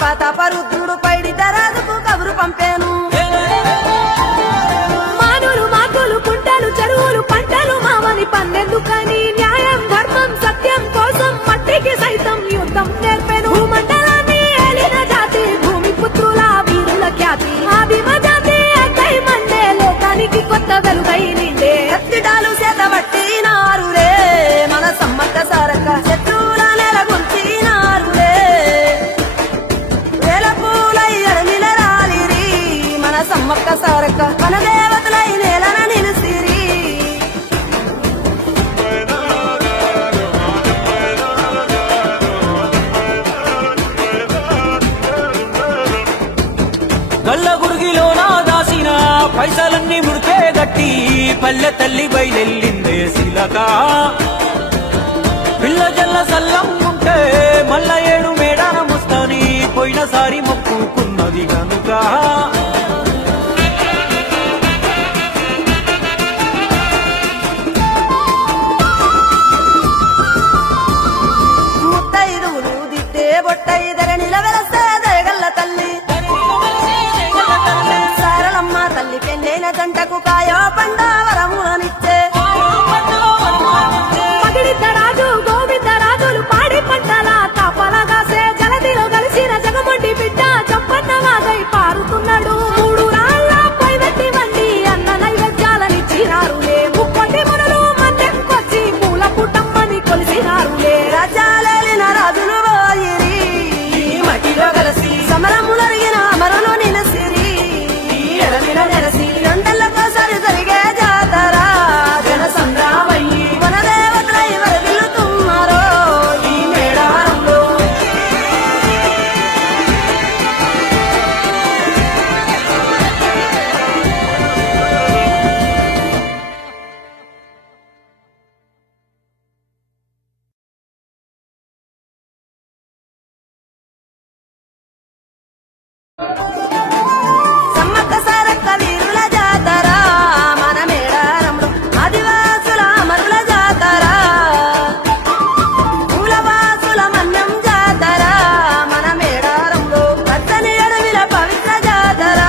ప్రతాపరుద్రుడు పైడి తరాదుకు కబురు పంపాను. మానులు మాకులు కుంటలు చెరువులు పంటలు మామని పన్నెందుకని న్యాయం ధర్మం సత్యం కోసం మట్టికి సైతం యుద్ధం నేర్పెను. భూమండలాన్ని ఏలిన జాతి భూమి పుత్రుల వీరుల ఖ్యాతి ఆదిమ జాతి అక్కై మండే లోకానికి కొత్త వెలుగై నిండే. కత్తిడాలు చేతబట్టినారులే మన సమ్మక్క సారక్క శత్రువుల నెలగొల్చినారులే. వేల పూలై అడవిలరాలిరి మన సమ్మక్క సారక్క మన దేవతలై నేలన నిలిసిరి. గల్ల గురిగిలోన దాసిన పైసలన్నీ ముడిపే గట్టి పల్లె తల్లి బయలెల్లిందే శిలక. పిల్ల జల్ల సల్లం ఉంటే మల్ల ఏడు మేడాన ముస్తాని పోయినసారి మొక్కుకున్నది గనుక. ముత్తైదువులు దిట్టే బొట్టైదర నిలవెలసే దయగల్ల తల్లి సారలమ్మ తల్లి పెళ్ళైన జంటకు కాయో పండ వరములనిచ్చే. పగిడిద్దరాజు గోవిందరాజులు పాడి పంటల కాపలగాసే జలదిలో కలిసిన జగమొండి బిడ్డ చంపన్న వాగై పారుతున్నాడు. మూడు రాళ్ళ పైవెట్టి వండి అన్న నైవేద్యాలనిచ్చినారులే. ముక్కొండి మునులు మందెంకొచ్చి పూల పుట్టమ్మని కొలిసినారులే. రాజాలేలిన రాజులు పోయిరి ఈ మట్టిలో కలిసి సమరములరిగిన అమరులు నిలసిరి. ఈ ఎడమిన నెరసి రెండెళ్ళకోసారి జరిగే జాతర జన సంగ్రామయ్యి మన దేవతలై వరవిల్లుతున్నారో ఈ మేడారంలో. సమ్మక్క సారక్క వీరుల జాతర మన మేడారంలో ఆదివాసుల అమరుల జాతర. మూలవాసుల మన్నం జాతర మన మేడారంలో పచ్చని అడవిల పవిత్ర జాతర.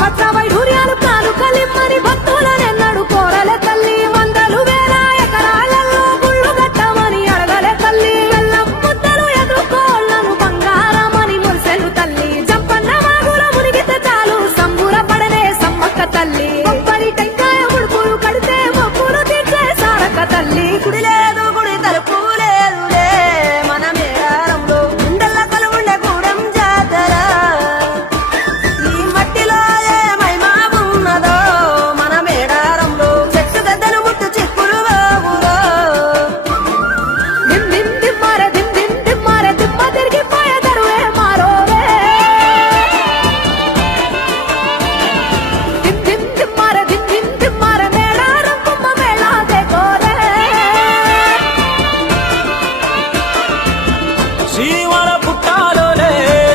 పట్ల వైఢూర్యాలు కానుకలిమ్మని భక్తులనెన్నడు కోరలే తల్లి. వందలు వేల ఎకరాలలో గుళ్ళు కట్టమని అడగలే తల్లి. బెల్లం ముద్దలు ఎదుర్కోళ్లను బంగారమని మురిసెను తల్లి. జంపన్న వాగుల మునిగితే చాలు సంబూరపడనే సమ్మక్క తల్లి. కొబ్బరి టెంకాయ ముడుపులు కడితే మొక్కులు తీర్చే సారక్క తల్లి. గుడి లేదు గుడి తలుపు లేదులే మన మేడారంలో గుండెల్ల కొలువుండే గూడెం జాతర. ఈ మట్టిలో ఏ మహిమా ఉన్నదో మన మేడారంలో చెట్టు గద్దలు ముట్టు చిక్కులు బాబులో. దిమ్ దిమ్ దిమ్మారె దిమ్ దిమ్ దిమ్మారె దిమ్మ తిరిగిపోయే దరువే మారోవే. దిమ్ దిమ్ దిమ్మారె దిమ్ దిమ్ దిమ్మారె మేడారం బొమ్మ మేళాదే కోరే. శ్రీవర పుట్టాలోనే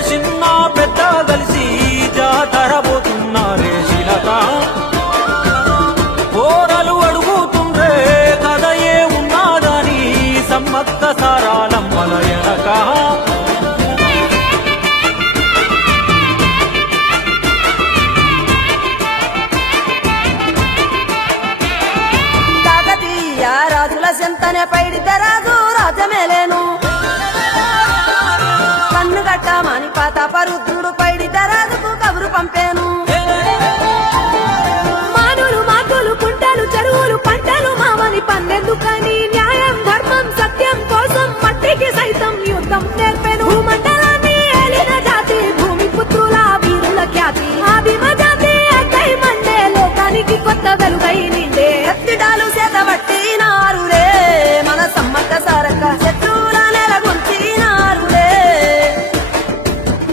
చిన్న పెద్ద కలిసి జాతర పోతున్నారే శిలక. కోరలు అడుగుతుండ్రే కథ ఏ ఉన్నాదని సమ్మక్క సారాలమ్మల ఎనక. కాకతీయ రాజుల చెంతనే పైడిత రాజు రాజమేలేను. కన్ను గట్టమని ప్రతాపరుద్రుడు పైడిత రాజుకు కబురు పంపాను. మానులు మాకులు కుంటలు చెరువులు పంటలు మామని పన్నెందుకని న్యాయం ధర్మం సత్యం కోసం మట్టికి సైతం యుద్ధం నేర్పెను. భూమండలాన్ని ఏలిన జాతి భూమి పుత్రుల వీరుల ఖ్యాతి ఆదిమ జాతి అక్కై మండే లోకానికి కొత్త వెలుగై నిండే. కత్తిడాలు చేతబట్టినారులే మన సమ్మక్క సారక్క శత్రువుల నెలగొల్చినారులే.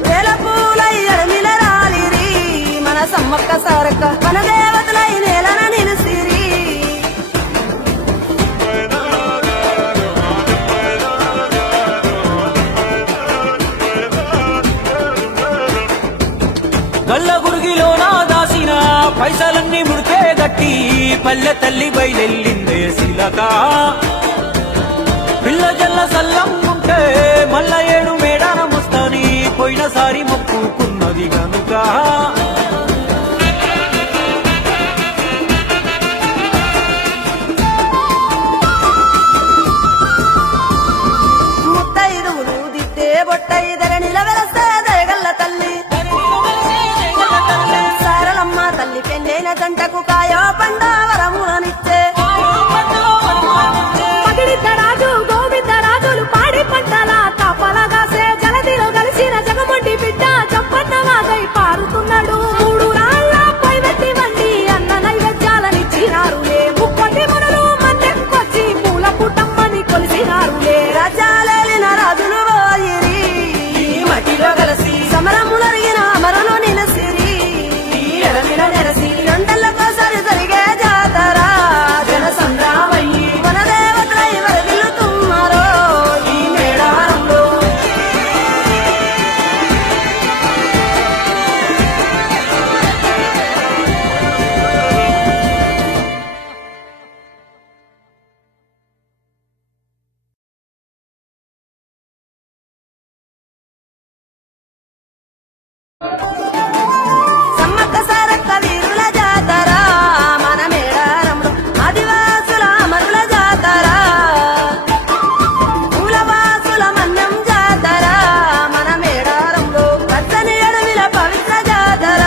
వేల పూలై అడవిలరాలిరి మన సమ్మక్క సారక్క మన దేవతలై నేలన నిలిసిరి. గల్ల గురిగిలోన దాసిన పైసలన్నీ ముడిపే గట్టి పల్లె తల్లి బయలెల్లిందే శిలక. పిల్ల జల్ల సల్లం ఉంటే మల్ల ఏడు మేడాన సమ్మక్క సారక్క వీరుల జాతర మన మేడారంలో ఆదివాసుల అమరుల జాతర మూలవాసుల మన్యం జాతర మన మేడారంలో పచ్చని అడవిల పవిత్ర జాతర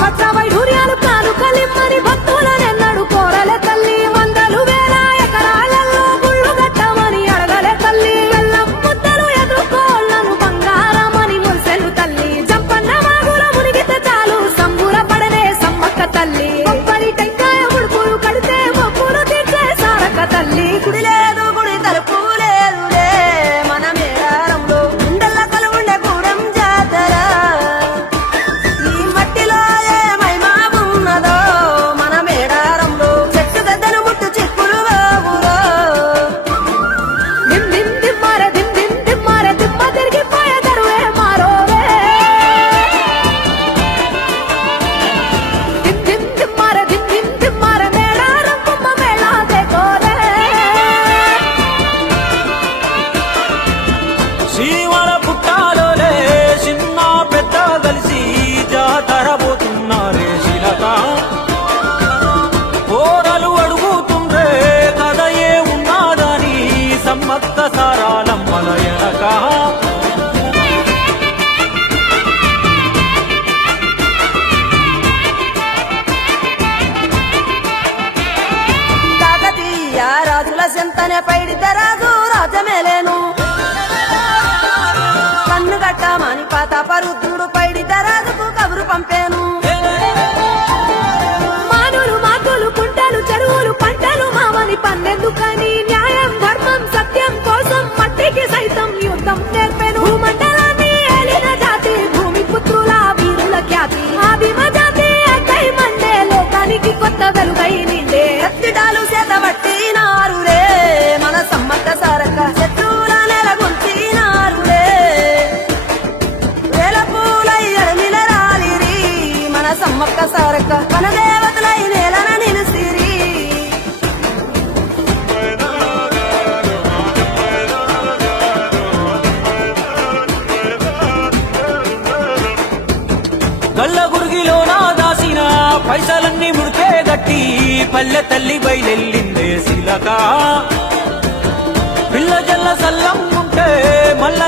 పచ్చ వైఢూర్యాలు కానుకలిమ్మని భక్తులనెన్నడు కోరలే తల్లి వందలు వేల ఎకరాలలో గుళ్ళు కట్టమని అడగలే తల్లి బెల్లం ముద్దలు ఎదుర్కోళ్ళను బంగారమని మురిసెను తల్లి జంపన్న వాగుల మునిగితే చాలు సంబురపడనే సమ్మక్క తల్లి కొబ్బరి టెంకాయ ముడుపులు కడితే మొక్కులు తీర్చే సారక్క తల్లి గుడి లేదు గుడి తలుపు లేదులే మన మేడారంలో గుండెల్ల కొలువుండే గూడెం జాతర ఈ మట్టిలో ఏ మహిమ ఉన్నదో మన మేడారంలో చెట్టు గద్దను ముట్టు చిక్కులు బాబులో దిమ్ దిమ్ దిమ్మారే దిమ్ దిమ్ దిమ్మారే దిమ్మ తిరిగిపోయే దరువే మారోవే దిమ్ దిమ్ దిమ్మారే దిమ్ దిమ్ దిమ్మారే మేడారం కుమ్మ మేళా దేకోరే శ్రీవర పుట్టాలోలే చిన్న పెద్ద కలిసి జాతర పోతున్నారే శిలక కోరలు అడుగుతుండ్రే కథ ఏ ఉన్నాదని సమ్మక్క సారాలమ్మల ఎనక కాకతీయ రాజుల చెంతనే పైడిత రాజు రాజమేలేను కన్ను గట్టమని పాతాపరుద్రుడు పైడిత రాజుకు కబురు పంపేను మానులు మాకులు కుంటలు చెరువులు పంటలు మామని పన్నెందుకని న్యాయం ధర్మం సత్యం కోసం మట్టికి సైతం యుద్ధం నేర్పెను భూమండలాన్ని ఏలిన జాతి భూమి పుత్రుల వీరుల ఖ్యాతి ఆదిమ జాతి అక్కై మండే లోకానికి కొత్త వెలుగై నిండే ఎత్తిడాలు చేతబట్టినారులే మన సమ్మక్క సారక్క శత్రువుల నెలగొల్చినారులే వేల పూలై అడవిల రాలిరి మన సమ్మక్క సారక్క మన దేవతలై నేలన నిలిసిరి గల్ల గురిగిలోన దాసిన పైసలన్నీ ముడికే గట్టి పల్లె తల్లి బయలెల్లిందే శిలక పిల్ల జల్ల సల్లం ఉంటే మల్ల